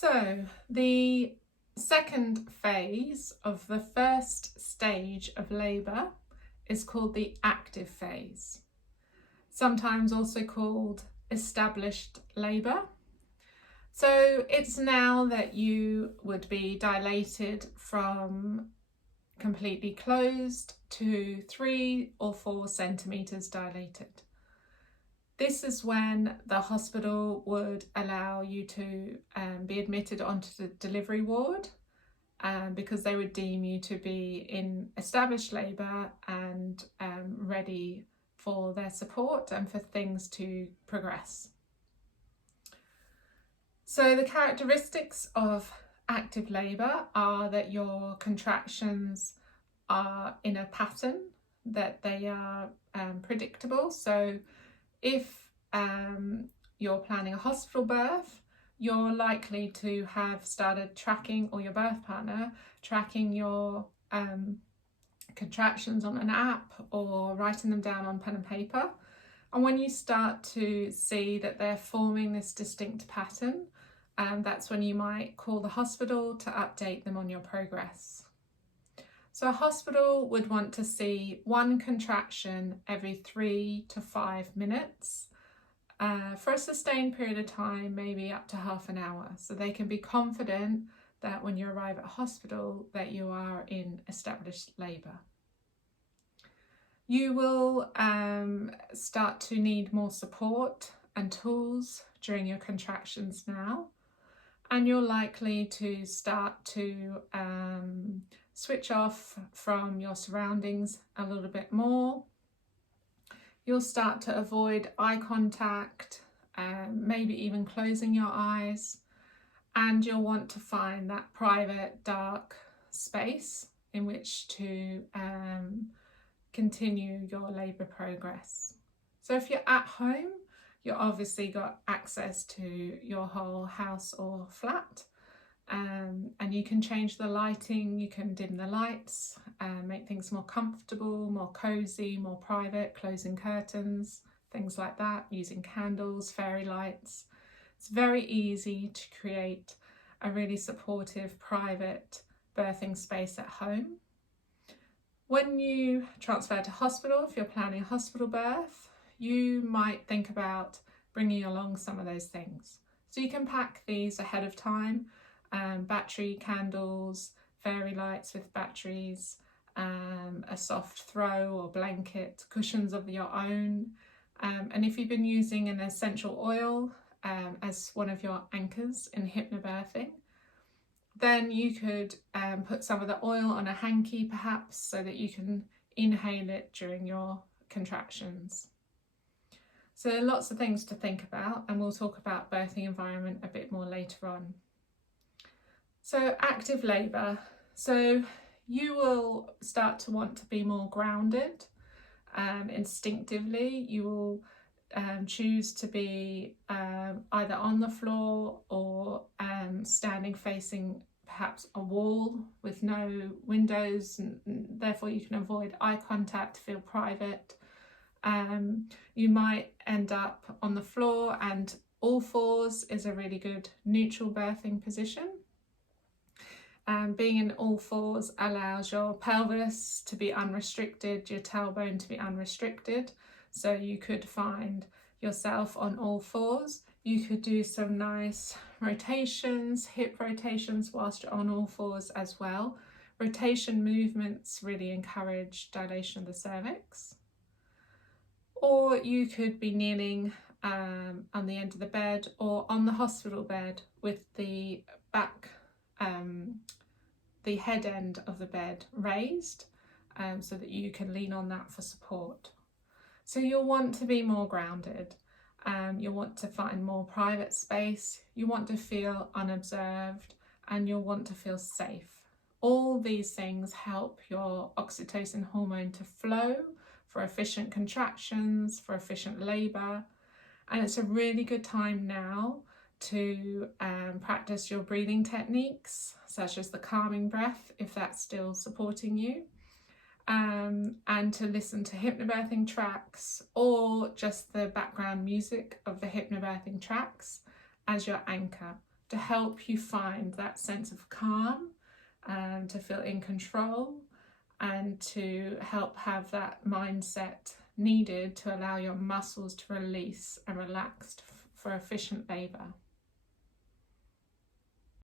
So the second phase of the first stage of labour is called the active phase, sometimes also called established labour. So it's now that you would be dilated from completely closed to 3 or 4 centimetres dilated. This is when the hospital would allow you to be admitted onto the delivery ward because they would deem you to be in established labour and ready for their support and for things to progress. So the characteristics of active labour are that your contractions are in a pattern, that they are predictable. So if you're planning a hospital birth, you're likely to have started tracking, or your birth partner, tracking your contractions on an app or writing them down on pen and paper. And when you start to see that they're forming this distinct pattern, that's when you might call the hospital to update them on your progress. So a hospital would want to see 1 contraction every 3 to 5 minutes for a sustained period of time, maybe up to half an hour. So they can be confident that when you arrive at hospital that you are in established labour. You will start to need more support and tools during your contractions now, and you're likely to start to switch off from your surroundings a little bit more. You'll start to avoid eye contact, maybe even closing your eyes, and you'll want to find that private, dark space in which to continue your labour progress. So if you're at home, you've obviously got access to your whole house or flat, and you can change the lighting, you can dim the lights, make things more comfortable, more cosy, more private, closing curtains, things like that, using candles, fairy lights. It's very easy to create a really supportive, private birthing space at home. When you transfer to hospital, if you're planning a hospital birth, you might think about bringing along some of those things. So you can pack these ahead of time, battery candles, fairy lights with batteries, a soft throw or blanket, cushions of your own. And if you've been using an essential oil as one of your anchors in hypnobirthing, then you could put some of the oil on a hanky perhaps, so that you can inhale it during your contractions. So there are lots of things to think about, and we'll talk about birthing environment a bit more later on. So active labour. So you will start to want to be more grounded. Instinctively, you will choose to be either on the floor or standing facing perhaps a wall with no windows, and therefore you can avoid eye contact, feel private. You might end up on the floor, and all fours is a really good neutral birthing position. Being in all fours allows your pelvis to be unrestricted, your tailbone to be unrestricted. So you could find yourself on all fours. You could do some nice rotations, hip rotations whilst you're on all fours as well. Rotation movements really encourage dilation of the cervix. Or you could be kneeling on the end of the bed or on the hospital bed with the back, the head end of the bed raised, so that you can lean on that for support. So you'll want to be more grounded, you'll want to find more private space, you want to feel unobserved, and you'll want to feel safe. All these things help your oxytocin hormone to flow for efficient contractions, for efficient labour. And it's a really good time now to practice your breathing techniques, such as the calming breath, if that's still supporting you, and to listen to hypnobirthing tracks or just the background music of the hypnobirthing tracks as your anchor. to help you find that sense of calm, to feel in control, and to help have that mindset needed to allow your muscles to release and relax for efficient labour.